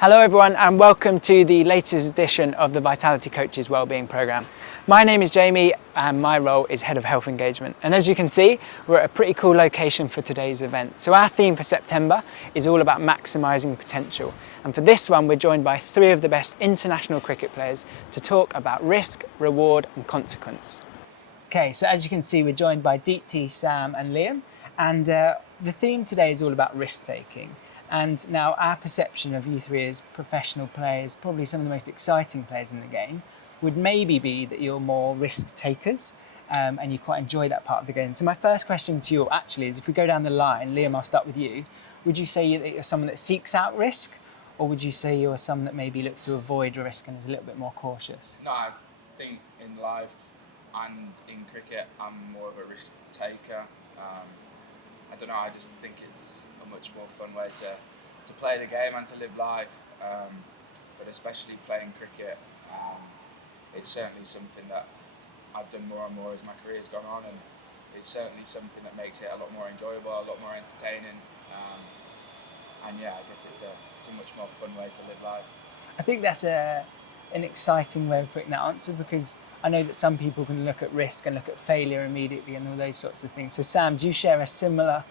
Hello everyone and welcome to the latest edition of the Vitality Coaches Wellbeing Programme. My name is Jamie and my role is Head of Health Engagement, and as you can see we're at a pretty cool location for today's event. So our theme for September is all about maximising potential, and for this one we're joined by three of the best international cricket players to talk about risk, reward and consequence. Okay, so as you can see we're joined by Deepti, Sam and Liam, and the theme today is all about risk taking. And now our perception of you three as professional players, probably some of the most exciting players in the game, would maybe be that you're more risk takers and you quite enjoy that part of the game. So my first question to you actually is, if we go down the line, Liam, I'll start with you. Would you say that you're someone that seeks out risk, or would you say you're someone that maybe looks to avoid risk and is a little bit more cautious? No, I think in life and in cricket, I'm more of a risk taker. I don't know, I just think it's a much more fun way to play the game and to live life, but especially playing cricket, it's certainly something that I've done more and more as my career's gone on, and it's certainly something that makes it a lot more enjoyable, a lot more entertaining, and yeah, I guess it's a much more fun way to live life. I think that's an exciting way of putting that answer, because I know that some people can look at risk and look at failure immediately and all those sorts of things. So Sam, do you share a similar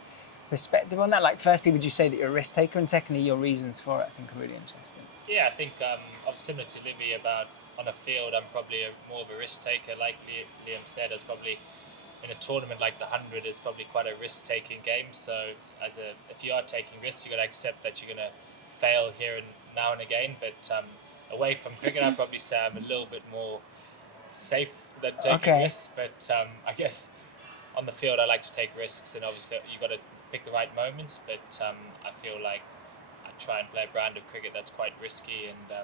perspective on that? Like, firstly, would you say that you're a risk taker, and secondly, your reasons for it I think are really interesting. Yeah, I think I'm similar to Livy about on a field. I'm probably more of a risk taker. Like Liam said, it's probably in a tournament like the 100 is probably quite a risk-taking game. So if you are taking risks, you got to accept that you're going to fail here and now and again. But away from cricket, I'd probably say I'm a little bit more safe than taking risks. But I guess on the field, I like to take risks, and obviously you got to pick the right moments. But I feel like I try and play a brand of cricket that's quite risky and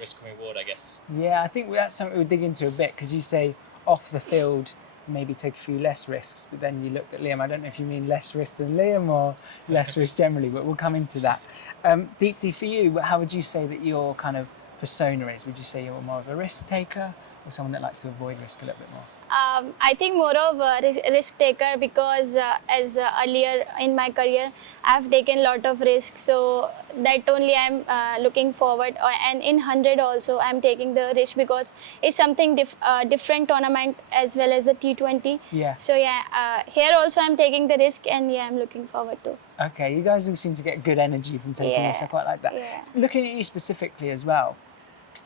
risk and reward, I guess. Yeah, I think that's something we'll dig into a bit, because you say off the field maybe take a few less risks, but then you looked at Liam. I don't know if you mean less risk than Liam or less risk generally, but we'll come into that. Deepti, for you, how would you say that your kind of persona is? Would you say you're more of a risk taker or someone that likes to avoid risk a little bit more? I think more of a risk taker, because as earlier in my career I've taken a lot of risks, so that only I'm looking forward, and in 100 also I'm taking the risk because it's something different tournament as well as the T20. Yeah. So yeah, here also I'm taking the risk, and yeah, I'm looking forward to. Okay, you guys all seem to get good energy from taking risks. I quite like that. Yeah. Looking at you specifically as well,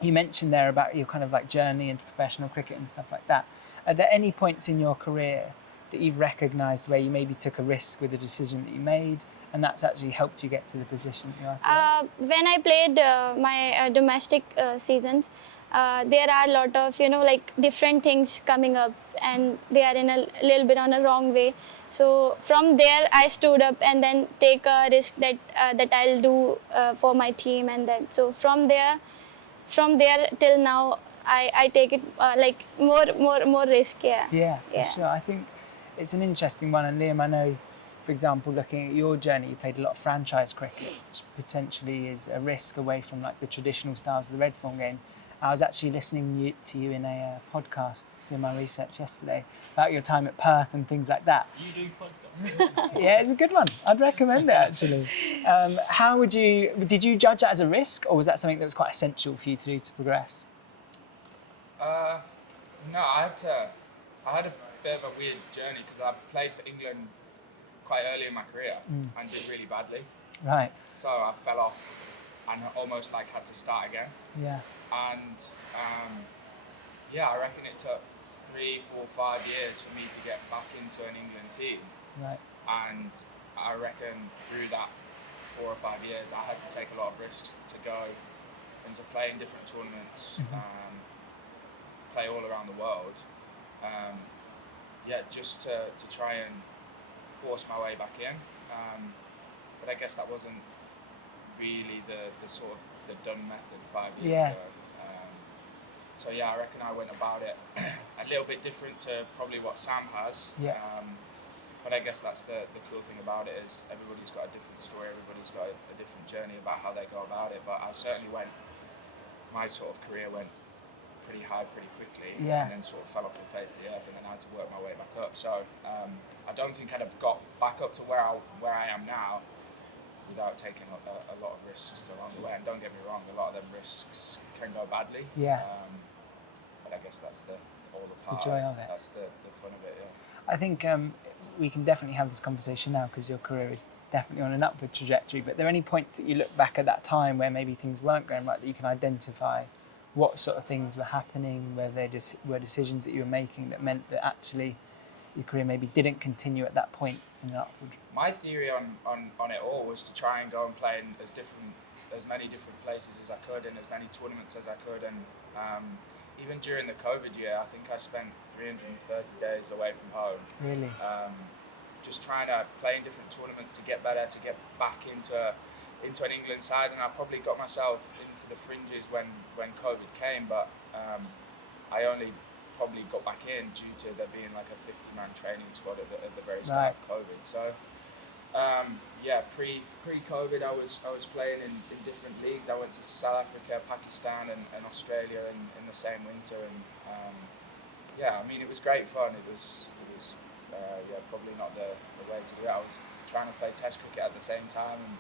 you mentioned there about your kind of like journey into professional cricket and stuff like that. Are there any points in your career that you've recognised where you maybe took a risk with a decision that you made, and that's actually helped you get to the position that you are today? When I played my domestic seasons, there are a lot of like different things coming up, and they are in a little bit on a wrong way. So from there I stood up and then take a risk that I'll do for my team, and then so from there till now I take it like more risk. Yeah, for sure. I think it's an interesting one. And Liam, I know, for example, looking at your journey, you played a lot of franchise cricket, which potentially is a risk away from like the traditional styles of the red form game. I was actually listening to you in a podcast, doing my research yesterday about your time at Perth and things like that. You do podcasts? Yeah, it's a good one. I'd recommend it actually. Did you judge that as a risk, or was that something that was quite essential for you to do to progress? No, I had a bit of a weird journey because I played for England quite early in my career and did really badly. Right. So I fell off and almost like had to start again. Yeah. And I reckon it took 3, 4, 5 years for me to get back into an England team. Right. And I reckon through that 4 or 5 years, I had to take a lot of risks to go and to play in different tournaments, play all around the world. Just to try and force my way back in. But I guess that wasn't really the sort of the done method 5 years ago. So I reckon I went about it a little bit different to probably what Sam has. Yeah. But I guess that's the cool thing about it, is everybody's got a different story, everybody's got a different journey about how they go about it. But I certainly my sort of career went pretty high pretty quickly, and then sort of fell off the face of the earth, and then I had to work my way back up. So I don't think I'd have got back up to where I am now without taking a lot of risks along the way. And don't get me wrong, a lot of them risks can go badly. Yeah. But I guess that's the the joy of it. That's the fun of it. Yeah. I think we can definitely have this conversation now because your career is definitely on an upward trajectory. But are there any points that you look back at that time where maybe things weren't going right that you can identify what sort of things were happening, where there just were decisions that you were making that meant that actually your career maybe didn't continue at that point in an upward? My theory on it all was to try and go and play in as many different places as I could, in as many tournaments as I could, and even during the COVID year, I think I spent 330 days away from home. Really? Just trying to play in different tournaments to get better, to get back into an England side, and I probably got myself into the fringes when COVID came, but I only probably got back in due to there being like a 50-man training squad at the very start of COVID. So pre-COVID I was playing in different leagues. I went to South Africa, Pakistan and Australia in the same winter, and I mean it was great fun. It was probably not the way to do it. I was trying to play Test cricket at the same time, and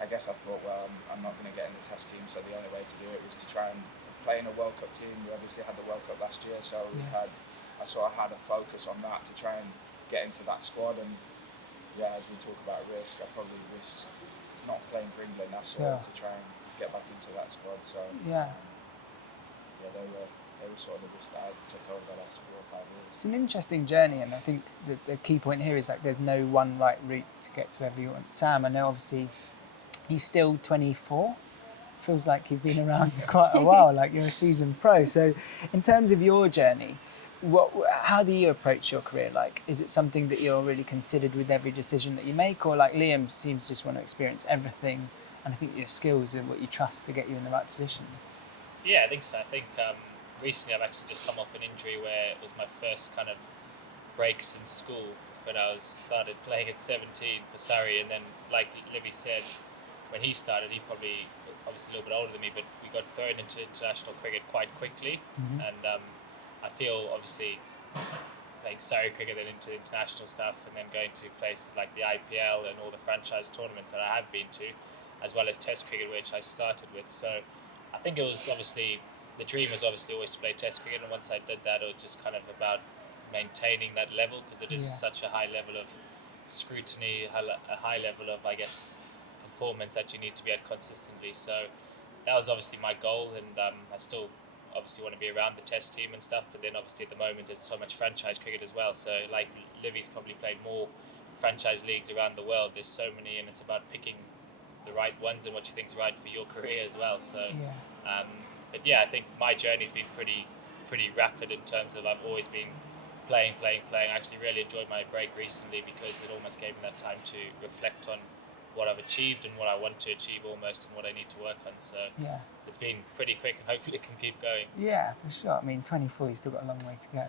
I guess I thought, well, I'm not going to get in the Test team, so the only way to do it was to try and play in a World Cup team. We obviously had the World Cup last year, so I sort of had a focus on that to try and get into that squad. And as we talk about risk, I probably risk not playing for England at all to try and get back into that squad. So they were sort of the risk that I took over the last 4 or 5 years. It's an interesting journey, and I think the key point here is like there's no one right route to get to wherever you want. Sam, I know obviously he's still 24. Feels like you've been around for quite a while, like you're a seasoned pro. So in terms of your journey, how do you approach your career? Like, is it something that you're really considered with every decision that you make, or like Liam seems to just want to experience everything, and I think your skills are what you trust to get you in the right positions? Yeah, I think so. I think recently I've actually just come off an injury where it was my first kind of breaks in school when I started playing at 17 for Surrey, and then like Livy said, when he started, he probably obviously a little bit older than me, but we got thrown into international cricket quite quickly. And I feel obviously playing Surrey cricket then into international stuff, and then going to places like the IPL and all the franchise tournaments that I have been to, as well as Test cricket, which I started with. So I think it was obviously, the dream was obviously always to play Test cricket, and once I did that, it was just kind of about maintaining that level, because it is such a high level of scrutiny, a high level of, I guess, performance that you need to be at consistently. So that was obviously my goal, and I still obviously want to be around the Test team and stuff, but then obviously at the moment there's so much franchise cricket as well. So like Livy's probably played more franchise leagues around the world. There's so many, and it's about picking the right ones and what you think's right for your career as well. So but I think my journey's been pretty rapid in terms of I've always been playing. I actually really enjoyed my break recently because it almost gave me that time to reflect on what I've achieved and what I want to achieve almost, and what I need to work on. So it's been pretty quick, and hopefully it can keep going. Yeah, for sure. I mean, 24, you've still got a long way to go.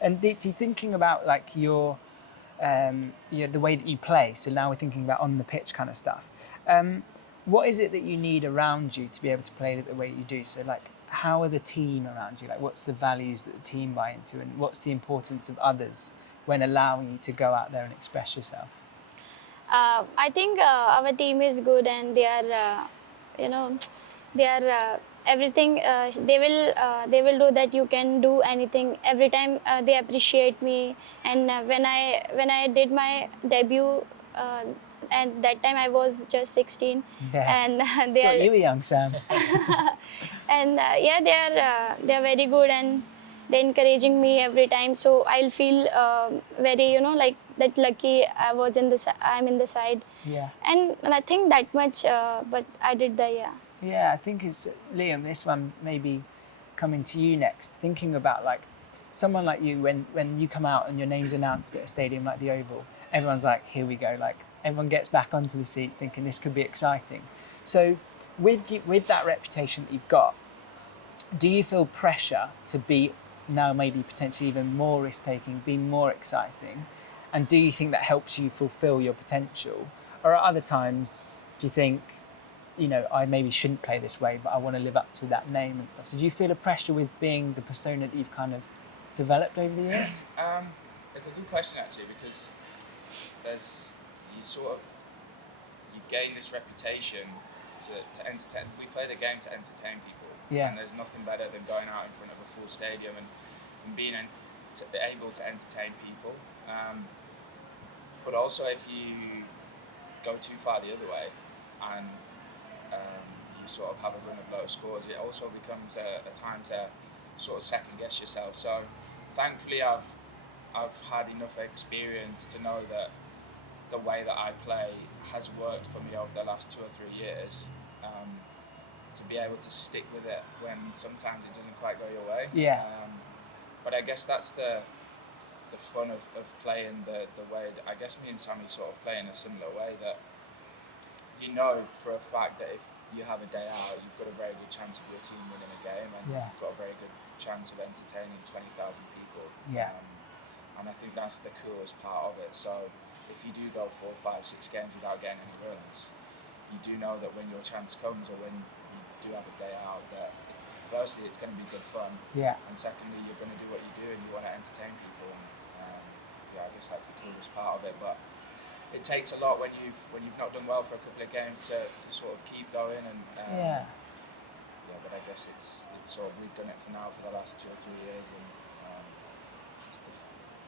And Deepti, thinking about like your the way that you play, so now we're thinking about on the pitch kind of stuff. What is it that you need around you to be able to play the way you do? So like, how are the team around you? Like, what's the values that the team buy into, and what's the importance of others when allowing you to go out there and express yourself? I think our team is good, and they are, everything. They will do that. You can do anything. Every time they appreciate me, and when I did my debut, and that time I was just 16, and they are. You were young, Sam. And they are very good, and they're encouraging me every time. So I'll feel very like that lucky I'm in the side. Yeah. And nothing that much, but I did the Yeah, I think it's Liam. This one maybe coming to you next. Thinking about like someone like you, when you come out and your name's announced at a stadium like the Oval, everyone's like, here we go. Like everyone gets back onto the seats thinking this could be exciting. So with that reputation that you've got, do you feel pressure to be now maybe potentially even more risk-taking, be more exciting? And do you think that helps you fulfill your potential? Or at other times, do you think, I maybe shouldn't play this way, but I want to live up to that name and stuff? So do you feel a pressure with being the persona that you've kind of developed over the years? It's a good question actually, because you gained this reputation to entertain. We play the game to entertain people, Yeah. and there's nothing better than going out in front of a full stadium and being able to entertain people. But also, if you go too far the other way and you sort of have a run of low scores, it also becomes a time to sort of second guess yourself. So thankfully I've had enough experience to know that the way that I play has worked for me over the last 2 or 3 years, to be able to stick with it when sometimes it doesn't quite go your way. Yeah. But I guess that's the fun of playing the way that, I guess me and Sammy sort of play in a similar way, that you know for a fact that if you have a day out, you've got a very good chance of your team winning a game, and you've got a very good chance of entertaining 20,000 people. Yeah. And I think that's the coolest part of it. So if you do go 4, 5, 6 games without getting any runs, you do know that when your chance comes, or when you do have a day out, that firstly it's going to be good fun, and secondly you're going to do what you do and you want to entertain people. And I guess that's the coolest part of it. But it takes a lot when you've not done well for a couple of games to sort of keep going. And but I guess it's sort of, we've done it for now for the last 2 or 3 years, and it's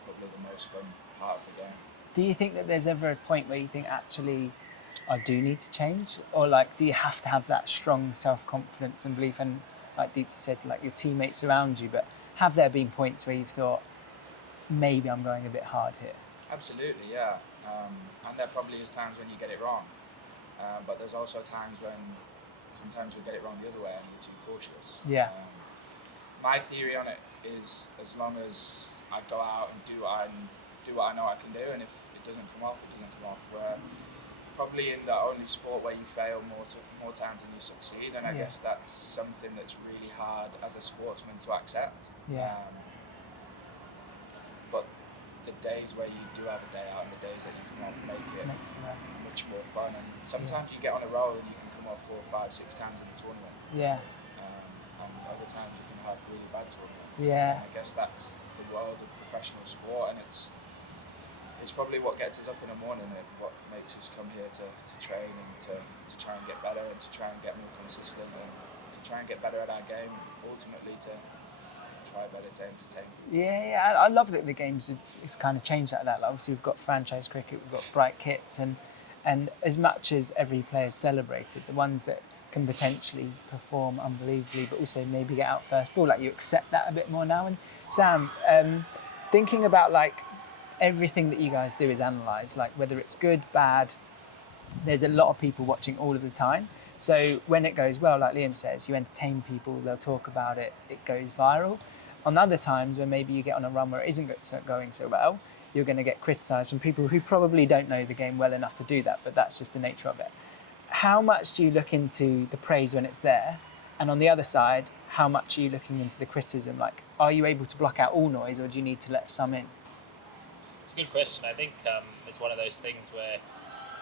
probably the most fun part of the game. Do you think that there's ever a point where you think, actually, I do need to change? Or like, do you have to have that strong self-confidence and belief, and like Deepti said, like your teammates around you, but have there been points where you've thought, maybe I'm going a bit hard here? Absolutely, yeah. And there probably is times when you get it wrong, but there's also times when sometimes you'll get it wrong the other way and you're too cautious. Yeah. My theory on it is, as long as I go out and do what I know I can do, and if it doesn't come off, it doesn't come off. We're probably in the only sport where you fail more times than you succeed, and I guess that's something that's really hard as a sportsman to accept. But the days where you do have a day out and the days that you come off make it much more fun. And sometimes you get on a roll and you can come off 4, 5, 6 times in the tournament. And other times you can have really bad tournaments. And I guess that's the world of professional sport, and it's probably what gets us up in the morning and what makes us come here to train and to try and get better and to try and get more consistent and to try and get better at our game, ultimately to try better to entertain. Yeah, I love that the game's it's kind of changed like that. Like, obviously we've got franchise cricket, we've got bright kits, and as much as every player's celebrated, the ones that can potentially perform unbelievably but also maybe get out first ball, like you accept that a bit more now. And Sam, thinking about like everything that you guys do is analysed, like whether it's good, bad, there's a lot of people watching all of the time. So when it goes well, like Liam says, you entertain people, they'll talk about it, it goes viral. On other times when maybe you get on a run where it isn't going so well, you're going to get criticised from people who probably don't know the game well enough to do that, but that's just the nature of it. How much do you look into the praise when it's there? And on the other side, how much are you looking into the criticism? Like, are you able to block out all noise, or do you need to let some in? It's a good question. I think it's one of those things where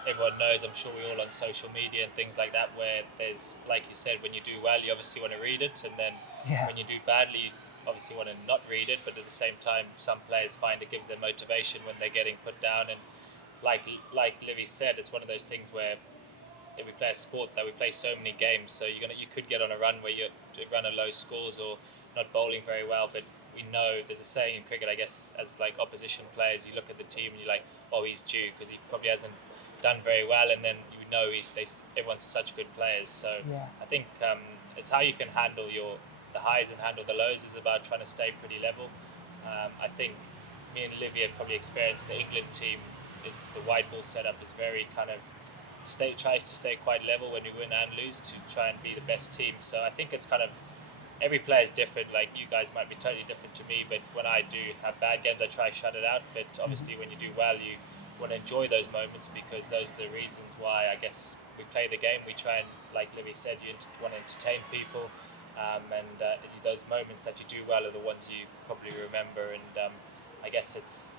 everyone knows, I'm sure we're all on social media and things like that, where there's, like you said, when you do well, you obviously want to read it, and then when you do badly, you obviously want to not read it, but at the same time, some players find it gives them motivation when they're getting put down. And like Livy said, it's one of those things where if we play a sport that we play so many games, so you could get on a run where you run a low scores or not bowling very well, but we know there's a saying in cricket, I guess, as like opposition players, you look at the team and you're like, oh, he's due because he probably hasn't done very well, and then you know everyone's such good players. So I think it's how you can handle the highs and handle the lows is about trying to stay pretty level. I think me and Livy have probably experienced the England team is the white ball setup is very kind of tries to stay quite level when we win and lose to try and be the best team. So I think it's kind of every player is different. Like you guys might be totally different to me, but when I do have bad games, I try to shut it out. But obviously, when you do well, you want to enjoy those moments because those are the reasons why I guess we play the game. We try and, like Livy said, you want to entertain people, and those moments that you do well are the ones you probably remember. And I guess it's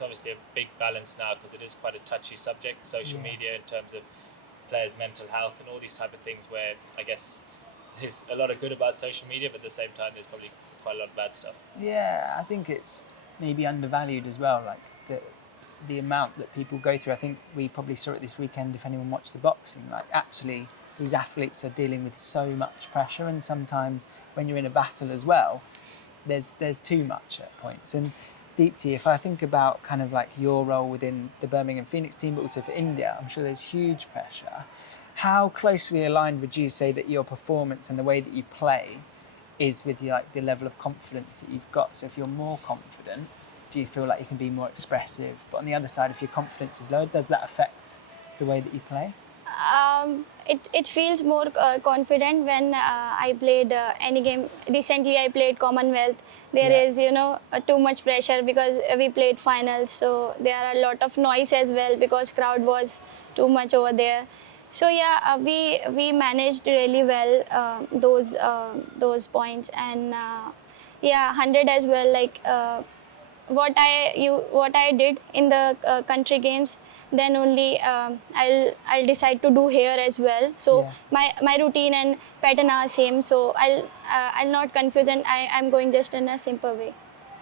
obviously a big balance now because it is quite a touchy subject, social media, in terms of players' mental health and all these type of things, where I guess there's a lot of good about social media, but at the same time there's probably quite a lot of bad stuff. Yeah, I think it's maybe undervalued as well. Like the amount that people go through. I think we probably saw it this weekend if anyone watched the boxing. Like actually, these athletes are dealing with so much pressure, and sometimes when you're in a battle as well, there's too much at points. And Deepti, if I think about kind of like your role within the Birmingham Phoenix team, but also for India, I'm sure there's huge pressure. How closely aligned would you say that your performance and the way that you play is with like the level of confidence that you've got? So if you're more confident, do you feel like you can be more expressive? But on the other side, if your confidence is low, does that affect the way that you play? It feels more confident when I played any game. Recently, I played Commonwealth. There is, too much pressure because we played finals. So there are a lot of noise as well because crowd was too much over there. So yeah, we managed really well those points, and yeah, 100 as well. Like what I did in the country games, then only I'll decide to do here as well. So my routine and pattern are same. So I'll not confuse, and I'm going just in a simple way.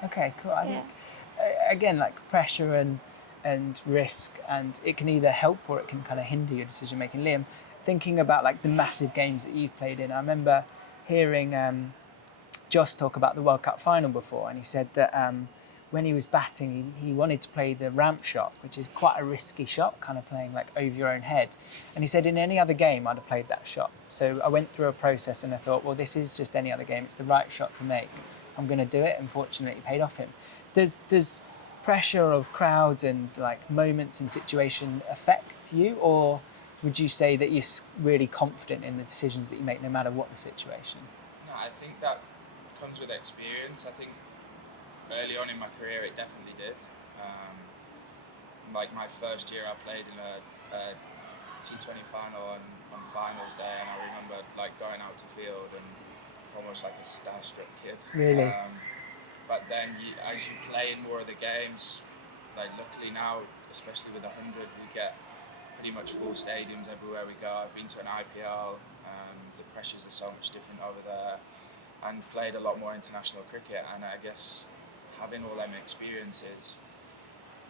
Okay, cool. I think again, like pressure and risk, and it can either help or it can kind of hinder your decision making. Liam, thinking about like the massive games that you've played in, I remember hearing Josh talk about the World Cup final before, and he said that when he was batting, he wanted to play the ramp shot, which is quite a risky shot, kind of playing like over your own head. And he said in any other game, I'd have played that shot. So I went through a process and I thought, well, this is just any other game. It's the right shot to make. I'm going to do it. Unfortunately, it paid off him. Does pressure of crowds and like moments and situation affect you, or would you say that you're really confident in the decisions that you make no matter what the situation? No, I think that comes with experience. I think early on in my career it definitely did. Like my first year I played in a T20 final on finals day, and I remember like going out to field and almost like a starstruck kid. Really? But then as you play in more of the games, like luckily now, especially with 100, we get pretty much full stadiums everywhere we go. I've been to an IPL, the pressures are so much different over there, and played a lot more international cricket, and I guess having all them experiences,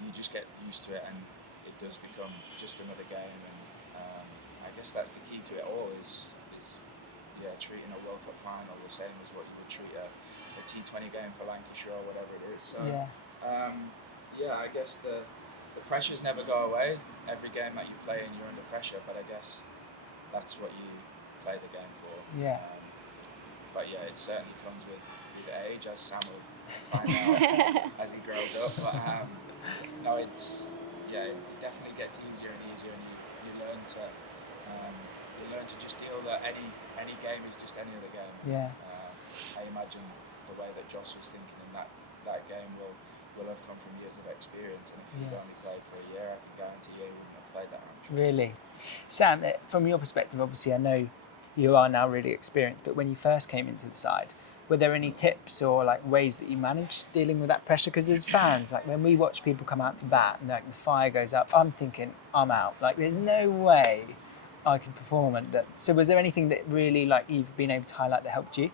you just get used to it, and it does become just another game. And I guess that's the key to it all is treating a World Cup final the same as what you would treat a T20 game for Lancashire or whatever it is. So I guess the pressures never go away. Every game that you play and you're under pressure, but I guess that's what you play the game for. Yeah. But yeah, it certainly comes with age, as Sam will find out as he grows up. But no, it definitely gets easier and easier, and you learn to just deal that any game is just any other game. Yeah. I imagine the way that Josh was thinking in that game will have come from years of experience, and if you'd only played for a year, I can guarantee you wouldn't have played that much. Really? Sam, from your perspective, obviously I know you are now really experienced, but when you first came into the side, were there any tips or like ways that you managed dealing with that pressure? Because as fans, like when we watch people come out to bat and like the fire goes up, I'm thinking I'm out. Like there's no way I can perform at that. So was there anything that really like you've been able to highlight that helped you?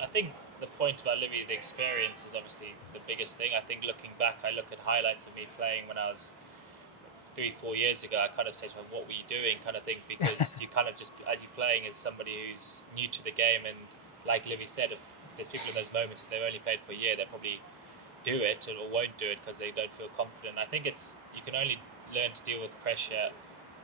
I think the point about Livy, the experience is obviously the biggest thing. I think looking back, I look at highlights of me playing when I was 3-4 years ago. I kind of say to them, what were you doing kind of thing, because you kind of just, as you playing as somebody who's new to the game, and like Livy said, if there's people in those moments, if they've only played for a year, they'll probably do it or won't do it because they don't feel confident. I think you can only learn to deal with pressure,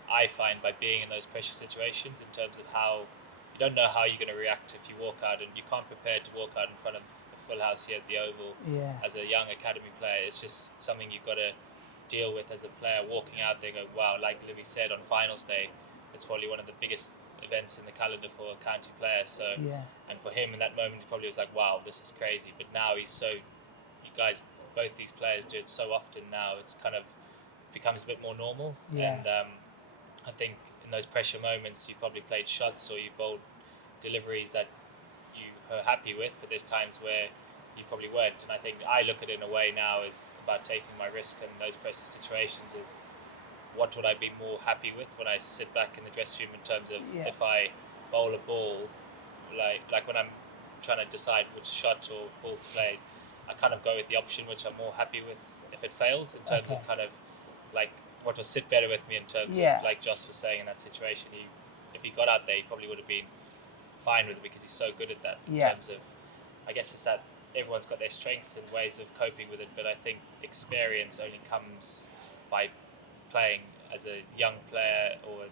I find, by being in those pressure situations, in terms of how you don't know how you're going to react if you walk out, and you can't prepare to walk out in front of a full house here at the Oval as a young academy player. It's just something you've got to deal with as a player, walking out there going, wow, like Livy said, on finals day, it's probably one of the biggest events in the calendar for a county player. So and for him in that moment, he probably was like, wow, this is crazy. But now you guys, both these players do it so often now, it's kind of becomes a bit more normal. And I think in those pressure moments, you probably played shots or you bowled deliveries that you are happy with, but there's times where you probably weren't. And I think I look at it in a way now is about taking my risk in those pressure situations is what would I be more happy with when I sit back in the dressing room, in terms of if I bowl a ball, like when I'm trying to decide which shot or ball to play, I kind of go with the option which I'm more happy with if it fails, in terms of kind of like what will sit better with me in terms Yeah. of, like Josh was saying in that situation, if he got out there, he probably would have been fine with it because he's so good at that in terms of, I guess it's that everyone's got their strengths and ways of coping with it, but I think experience only comes by playing as a young player or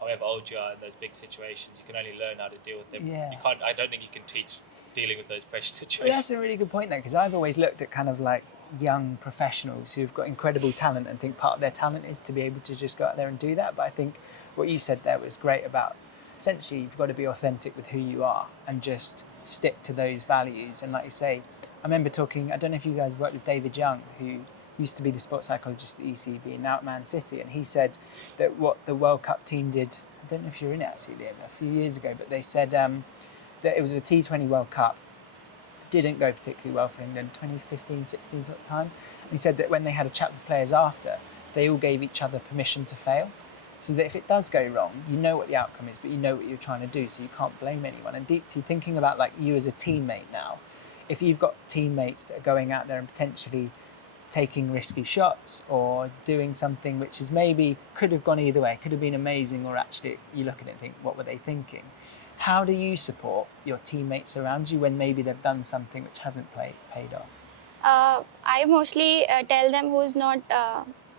however old you are in those big situations. You can only learn how to deal with them. Yeah. You can't. I don't think you can teach dealing with those pressure Well, situations. that's a really good point though, because I've always looked at kind of like young professionals who've got incredible talent and think part of their talent is to be able to just go out there and do that. But I think what you said there was great about essentially you've got to be authentic with who you are and just stick to those values. And like you say, I remember talking, I don't know if you guys worked with David Young, who used to be the sports psychologist at ECB and now at Man City, and he said that what the World Cup team did, I don't know if you're in it actually, Liam, a few years ago, but they said that it was a T20 World Cup, didn't go particularly well for England, 2015, 16 sort of time. And he said that when they had a chat with the players after, they all gave each other permission to fail, so that if it does go wrong, you know what the outcome is, but you know what you're trying to do, so you can't blame anyone. And Deepti, thinking about like you as a teammate now, if you've got teammates that are going out there and potentially taking risky shots or doing something which is maybe could have gone either way, could have been amazing, or actually you look at it and think, what were they thinking? How do you support your teammates around you when maybe they've done something which hasn't paid off? I mostly tell them who's not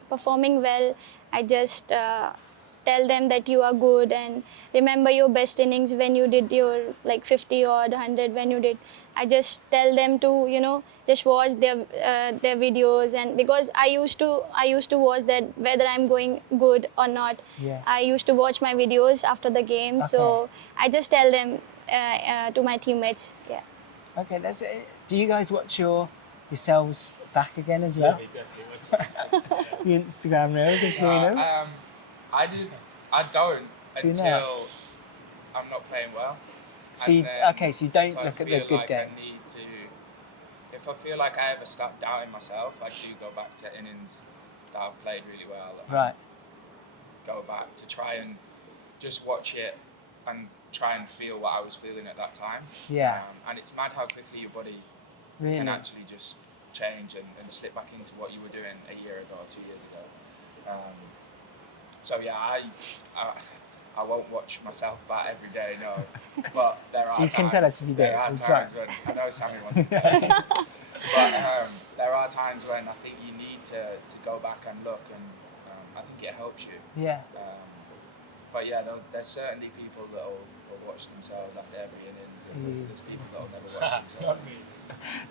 performing well. I just tell them that you are good and remember your best innings when you did your like 50 or 100 when you did. I just tell them to just watch their videos, and because I used to watch that whether I'm going good or not. Yeah. I used to watch my videos after the game, so I just tell them to my teammates. Yeah. Okay, that's it. Do you guys watch yourselves back again as well? We definitely would. The Instagram reels, I've seen them. I don't Do you until not? I'm not playing well. So And you, then okay, so you don't if I look at the feel good like games. If I feel like I ever start doubting myself, I do go back to innings that I've played really well. And Right. go back to try and just watch it and try and feel what I was feeling at that time. Yeah. And it's mad how quickly your body Really? can actually just change and slip back into what you were doing a year ago or 2 years ago. So yeah, I won't watch myself bat every day, no. But there are You times, can tell us if you do. There are It's times when, I know Sammy wants to tell me, but there are times when I think you need to go back and look, and I think it helps you. Yeah. But yeah, there's certainly people that will watch themselves after every innings, and there's people that will never watch themselves.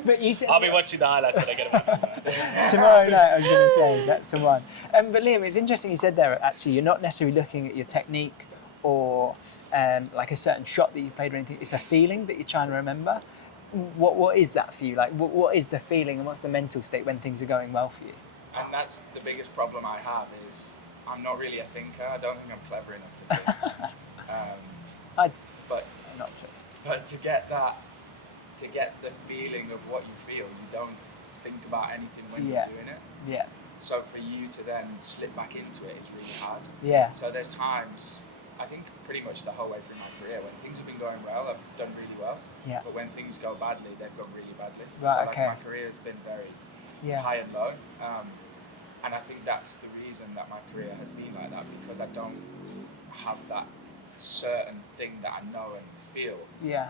But you said I'll be watching the highlights when I get back tonight. tomorrow night, I was going to say, that's the one. But Liam, it's interesting you said there, actually, you're not necessarily looking at your technique or like a certain shot that you played or anything. It's a feeling that you're trying to remember. What is that for you? Like, what is the feeling and what's the mental state when things are going well for you? And that's the biggest problem I have is I'm not really a thinker. I don't think I'm clever enough to think. But to get the feeling of what you feel, you don't think about anything when you're doing it. Yeah. So for you to then slip back into it is really hard. Yeah. So there's times, I think pretty much the whole way through my career, when things have been going well, I've done really well. Yeah. But when things go badly, they've gone really badly. Right, So okay. my career has been very Yeah. high and low. And I think that's the reason that my career has been like that, because I don't have that certain thing that I know and feel, Yeah.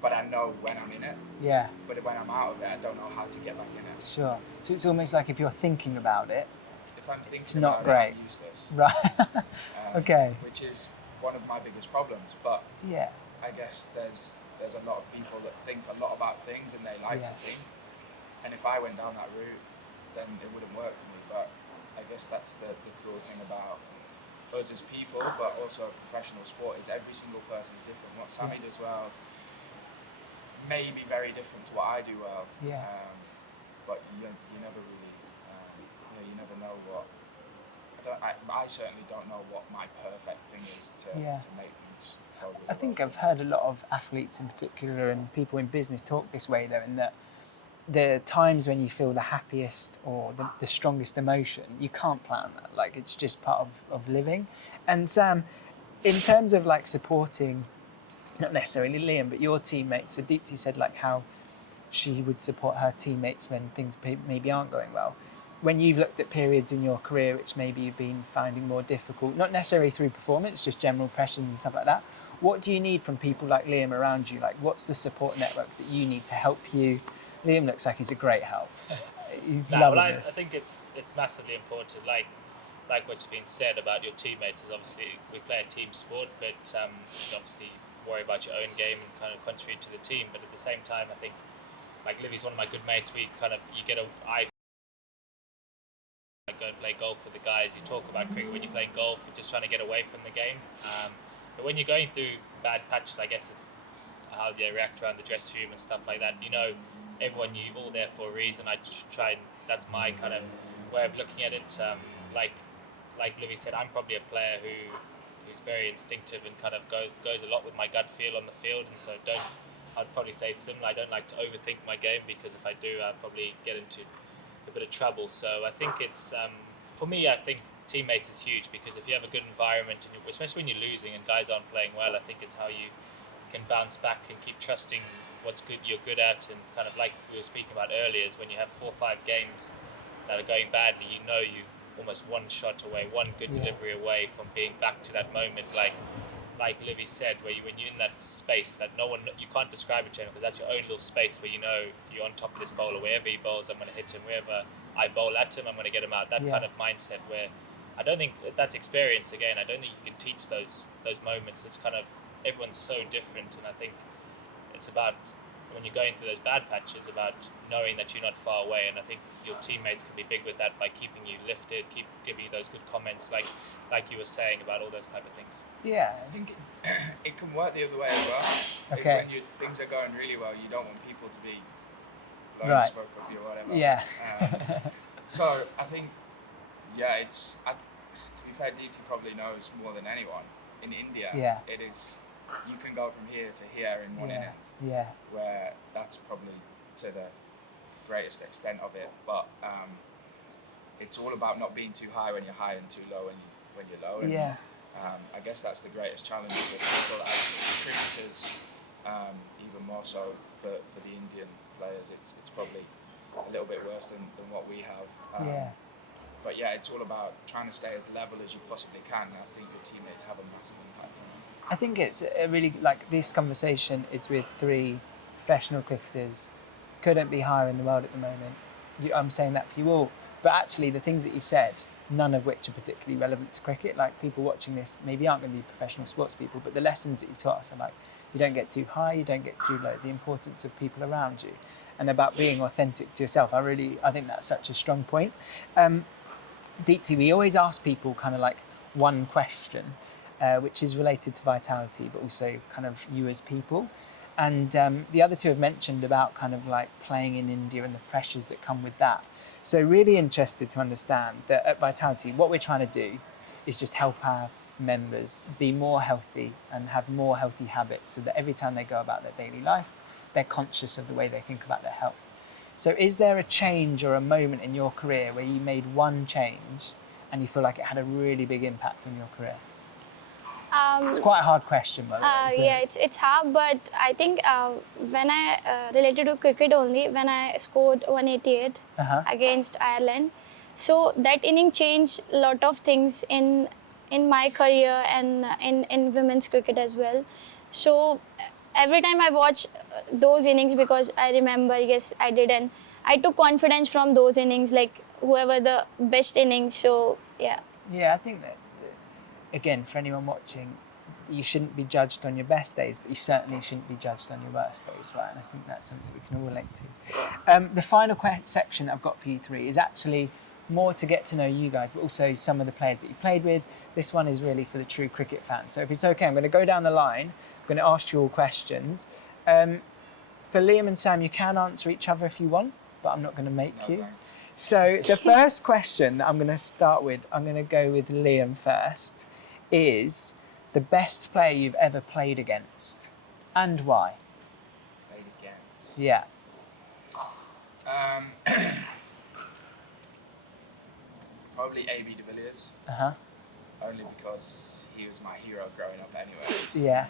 but I know when I'm in it. Yeah. But when I'm out of it, I don't know how to get back in it. Sure. So it's almost like if you're thinking about it, If I'm thinking It's not about great. it, I'm useless. right? Okay. Which is one of my biggest problems. But Yeah. I guess there's a lot of people that think a lot about things and they like to Yes. think. And if I went down that route, then it wouldn't work for me. But I guess that's the cool thing about us as people, but also a professional sport, is every single person is different. What Sammy does well may be very different to what I do well. Yeah. But you never really, you never know what. I certainly don't know what my perfect thing is to make things go really I think well. I've heard a lot of athletes in particular and people in business talk this way though, in that the times when you feel the happiest or the strongest emotion, you can't plan that. Like, it's just part of living. And Sam, in terms of like supporting, not necessarily Liam, but your teammates, so Deepti said like how she would support her teammates when things maybe aren't going well. when you've looked at periods in your career which maybe you've been finding more difficult, not necessarily through performance, just general pressures and stuff like that, what do you need from people like Liam around you? Like, what's the support network that you need to help you? Liam looks like he's a great help. He's loving I this. think it's massively important. Like what's been said about your teammates is obviously we play a team sport, but you obviously worry about your own game and kind of contribute to the team. But at the same time, I think like Livy's one of my good mates. You get I go and play golf with the guys. You talk about cricket when you're playing golf. You're just trying to get away from the game. But when you're going through bad patches, I guess it's how they react around the dressing room and stuff like that. Everyone, you're all there for a reason. I try and that's my kind of way of looking at it. Like Livy said, I'm probably a player who's very instinctive and kind of goes a lot with my gut feel on the field, and so I'd probably say similar. I don't like to overthink my game, because if I do, I'd probably get into a bit of trouble. So I think it's for me, I think teammates is huge, because if you have a good environment, and especially when you're losing and guys aren't playing well, I think it's how you can bounce back and keep trusting what's good you're good at. And kind of like we were speaking about earlier, is when you have 4 or 5 games that are going badly, you almost one shot away, one good delivery away from being back to that moment, like Livy said, where when you're in that space that you can't describe it to anyone, because that's your own little space where you're on top of this bowler. Wherever he bowls, I'm going to hit him. Wherever I bowl at him, I'm going to get him out. That kind of mindset, where I don't think that's experience again. I don't think you can teach those moments. It's kind of, everyone's so different, and I think it's about, when you're going through those bad patches, about knowing that you're not far away. And I think your teammates can be big with that by keeping you lifted, keep giving you those good comments, like you were saying about all those type of things. Yeah. I think it can work the other way as well. Okay. It's when things are going really well, you don't want people to be blowing smoke up you or whatever. Yeah. So I think, to be fair, Deepti probably knows more than anyone. In India, it is, you can go from here to here in one innings. Yeah. Where that's probably to the greatest extent of it. But it's all about not being too high when you're high and too low when you're low. And, I guess that's the greatest challenge for people as cricketers, even more so for the Indian players. It's probably a little bit worse than what we have. But it's all about trying to stay as level as you possibly can. And I think your teammates have a massive impact on it. I think it's a really, like, this conversation is with 3 professional cricketers, couldn't be higher in the world at the moment. I'm saying that for you all, but actually the things that you've said, none of which are particularly relevant to cricket. Like, people watching this maybe aren't going to be professional sports people, but the lessons that you've taught us are like, you don't get too high, you don't get too low, the importance of people around you, and about being authentic to yourself. I think that's such a strong point. Deepti, we always ask people kind of like one question, which is related to vitality, but also kind of you as people. And the other 2 have mentioned about kind of like playing in India and the pressures that come with that. So really interested to understand that at Vitality, what we're trying to do is just help our members be more healthy and have more healthy habits, so that every time they go about their daily life, they're conscious of the way they think about their health. So is there a change or a moment in your career where you made one change and you feel like it had a really big impact on your career? It's quite a hard question, by the way. It's hard, but I think when I related to cricket only, when I scored 188 against Ireland, so that inning changed a lot of things in my career and in women's cricket as well. So every time I watch those innings, because I remember, yes, I did, and I took confidence from those innings, like whoever the best innings. So yeah. Yeah, I think that, again, for anyone watching, you shouldn't be judged on your best days, but you certainly shouldn't be judged on your worst days, right? And I think that's something we can all relate to. The final section I've got for you 3 is actually more to get to know you guys, but also some of the players that you played with. This one is really for the true cricket fan. So if it's okay, I'm going to go down the line. I'm going to ask you all questions. For Liam and Sam, you can answer each other if you want, but I'm not going to make you. Thanks. So the first question that I'm going to start with, I'm going to go with Liam first, is the best player you've ever played against, and why? Played against? Yeah. Probably A.B. de Villiers. Only because he was my hero growing up anyway. Yeah.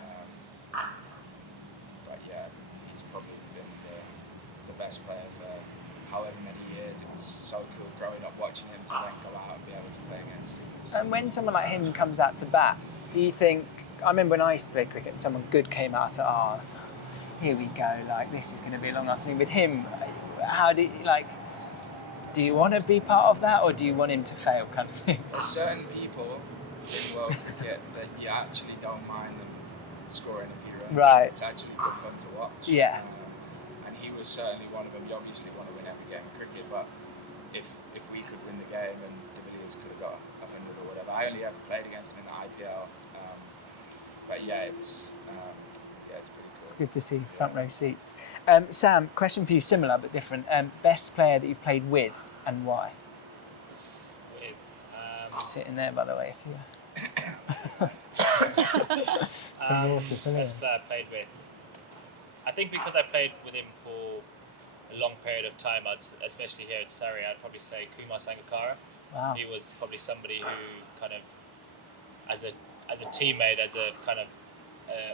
But yeah, he's probably been the best player for however many years. It was so cool growing up watching him to then go out and be able to play against him. And when someone like him comes out to bat, do you think? I remember when I used to play cricket, and someone good came out. I thought, oh, here we go. Like this is going to be a long afternoon. With him, how do you, like? Do you want to be part of that, or do you want him to fail, kind of thing? There's certain people in world cricket that you actually don't mind them scoring a few runs. Right. It's actually good fun to watch. Yeah. And he was certainly one of them. You obviously want to win every game of cricket, but if we could win the game and De Villiers could have got 100 or whatever. I only ever played against him in the IPL. But yeah, it's pretty cool. It's good to see front row seats. Sam, question for you, similar but different. Best player that you've played with and why? Sitting there, by the way, if you. Some water for me. Best player I played with. I think because I played with him for a long period of time, especially here at Surrey, I'd probably say Kumar Sangakkara. Wow. He was probably somebody who kind of, as a teammate, as a kind of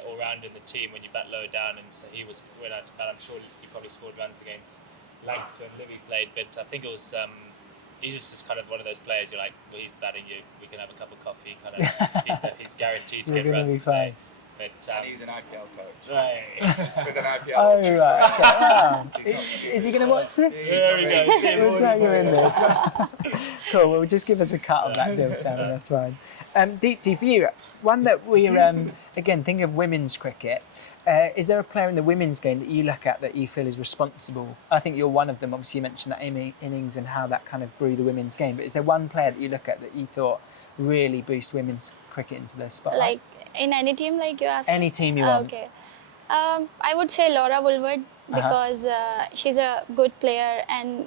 all round in the team when you bat low down, and so he was well out to bat. I'm sure he probably scored runs against Livingstone when Livy played, but I think it was he's just kind of one of those players you're like, well, he's batting you, we can have a cup of coffee, kind of. he's guaranteed to get runs today. But And he's an IPL coach. Right. With an IPL Oh, coach. right. Okay. Wow. He's not stupid. Is he going to watch this? There we go. See, We'll tag him in this. Cool. Well, just give us a cut of that deal, Sam, and that's fine. Deepti, for you, one that we're, again, thinking of women's cricket, is there a player in the women's game that you look at that you feel is responsible? I think you're one of them. Obviously, you mentioned that innings and how that kind of grew the women's game. But is there one player that you look at that you thought really boost women's cricket into the spotlight? Like in any team, like you asked? Any team you want. Okay. I would say Laura Woolward because she's a good player and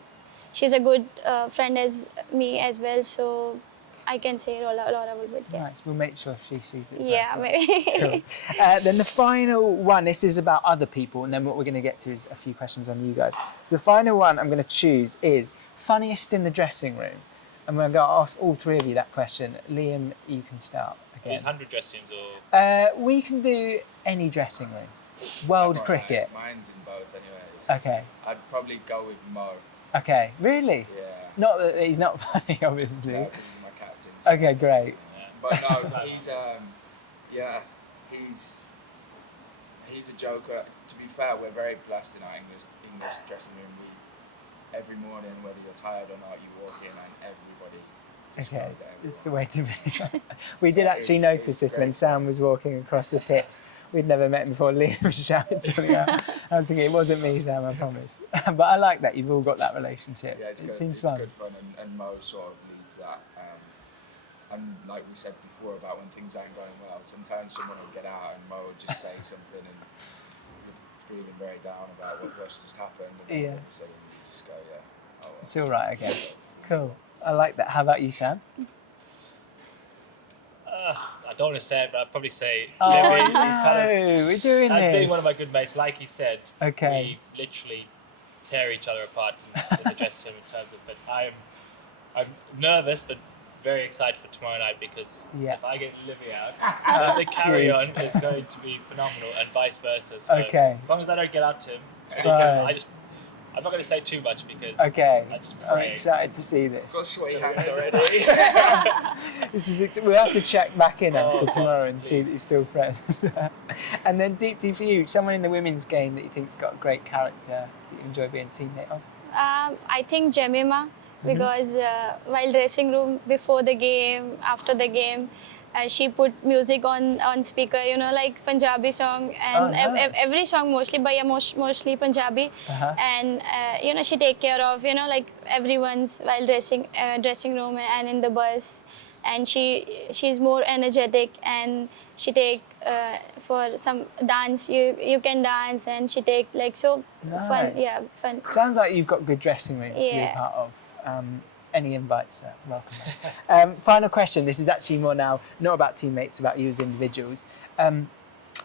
she's a good friend as me as well. So I can say Laura Woolward. Yeah. Nice. We'll make sure she sees it. As Yeah, well. maybe. Cool. Then the final one, this is about other people, and then what we're going to get to is a few questions on you guys. So the final one I'm going to choose is funniest in the dressing room. And we're going to ask all three of you that question. Liam, you can start again. There's 100 dressing rooms or... We can do any dressing room. World cricket. Mine's in both anyways. Okay. I'd probably go with Mo. Okay. Really? Yeah. Not that he's not funny, obviously. No, 'cause he's my captain. So. Okay, great. Yeah. But no, he's a joker. To be fair, we're very blessed in our English dressing room. Every morning, whether you're tired or not, you walk in and everybody just Okay, goes at everyone. it's the way to be. We So did actually it's notice this great. when Sam was walking across the pitch. We'd never met him before. Liam shouted something out. I was thinking, it wasn't me, Sam, I promise. But I like that you've all got that relationship. Yeah, it's it good. seems It's fun. good fun, and Mo sort of leads that. And like we said before about when things aren't going well, sometimes someone will get out and Mo will just say something and you're feeling very down about what's just happened. And then all of a sudden you just go, yeah. Oh, well. It's all right again. Cool. I like that. How about you, Sam? I don't want to say it, but I'd probably say Oh, Livy. no, He's kind of, we're doing as being this. one of my good mates, like he said, Okay. we literally tear each other apart in the dressing room in terms of. But I'm nervous, but very excited for tomorrow night because if I get Livy out, the carry on is going to be phenomenal, and vice versa. So Okay. as long as I don't get out to him, Right. I'm not going to say too much because Okay. I just I'm pray. excited to see Got this. sweaty hands already. This is we'll have to check back in after tomorrow and see that please. you're still friends. And then Deepti, for you, someone in the women's game that you think's got great character that you enjoy being a teammate of? I think Jemima because while dressing room, before the game, after the game, she put music on speaker, like Punjabi song and nice. every song mostly, but yeah, mostly Punjabi. And she take care of like everyone's while dressing room and in the bus, and she's more energetic, and she take for some dance, you can dance, and she take like so fun. Nice. Yeah, fun. Sounds like you've got good dressing rooms to be a Yeah. part of. Any invites, welcome. Final question. This is actually more now, not about teammates, about you as individuals.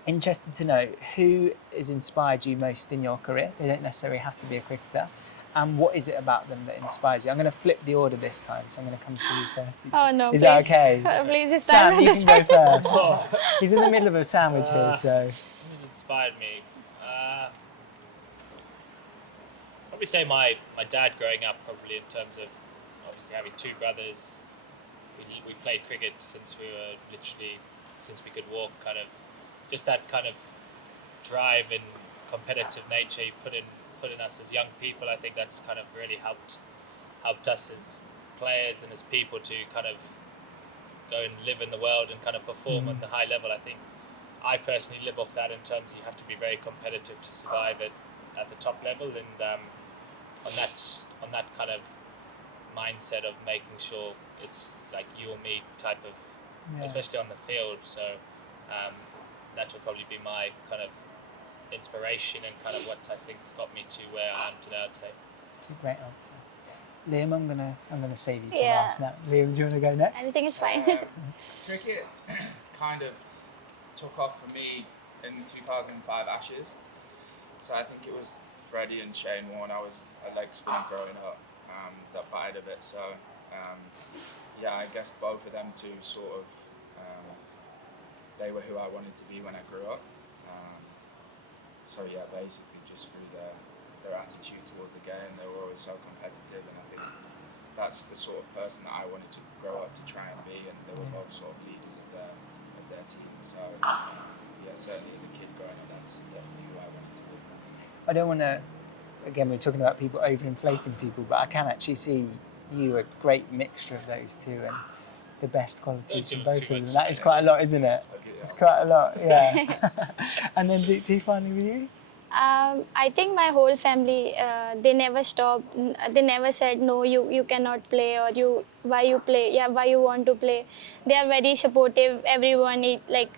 Interested to know who has inspired you most in your career. They don't necessarily have to be a cricketer. And what is it about them that inspires you? I'm going to flip the order this time, so I'm going to come to you first. Oh no, Is please. that okay? Please Sam, start with you this. can go first. Oh, He's in the middle of a sandwich here, so. who's inspired me? probably say my dad growing up, probably in terms of obviously having two brothers. We played cricket since we were since we could walk, kind of just that kind of drive and competitive nature you put in us as young people. I think that's kind of really helped us as players and as people to kind of go and live in the world and kind of perform on the high level. I think I personally live off that in terms of you have to be very competitive to survive at the top level, and on that kind of mindset of making sure it's like you or me type of, especially on the field. So that would probably be my kind of inspiration and kind of what I think's got me to where I am today, I'd say. It's a great answer. Liam, I'm gonna save you to Yeah. last now. Liam, do you want to go next? Anything is fine. Cricket kind of took off for me in 2005 Ashes. So I think it was Freddie and Shane Warne. I like spinning growing up. That batted a bit. So yeah, I guess both of them two sort of they were who I wanted to be when I grew up. So yeah, basically just through their attitude towards the game, they were always so competitive, and I think that's the sort of person that I wanted to grow up to try and be. And they were both sort of leaders of their team. So yeah, certainly as a kid growing up, that's definitely who I wanted to be. I don't want to. Again, we're talking about people overinflating people, but I can actually see you a great mixture of those two and the best qualities from both of them. That is quite a lot, isn't it? It's quite a lot, yeah. And then Deepti, finally with you? I think my whole family, they never stopped. They never said, no, you cannot play, or why you play, why you want to play. They are very supportive. Everyone, like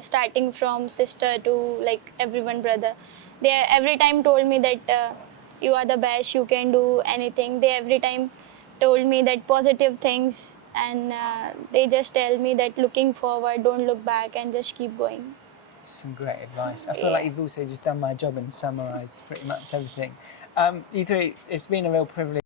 starting from sister to like everyone brother. They every time told me that you are the best, you can do anything. They every time told me that positive things, and they just tell me that looking forward, don't look back, and just keep going. Some great advice. I feel like you've also just done my job and summarised pretty much everything. You three, it's been a real privilege.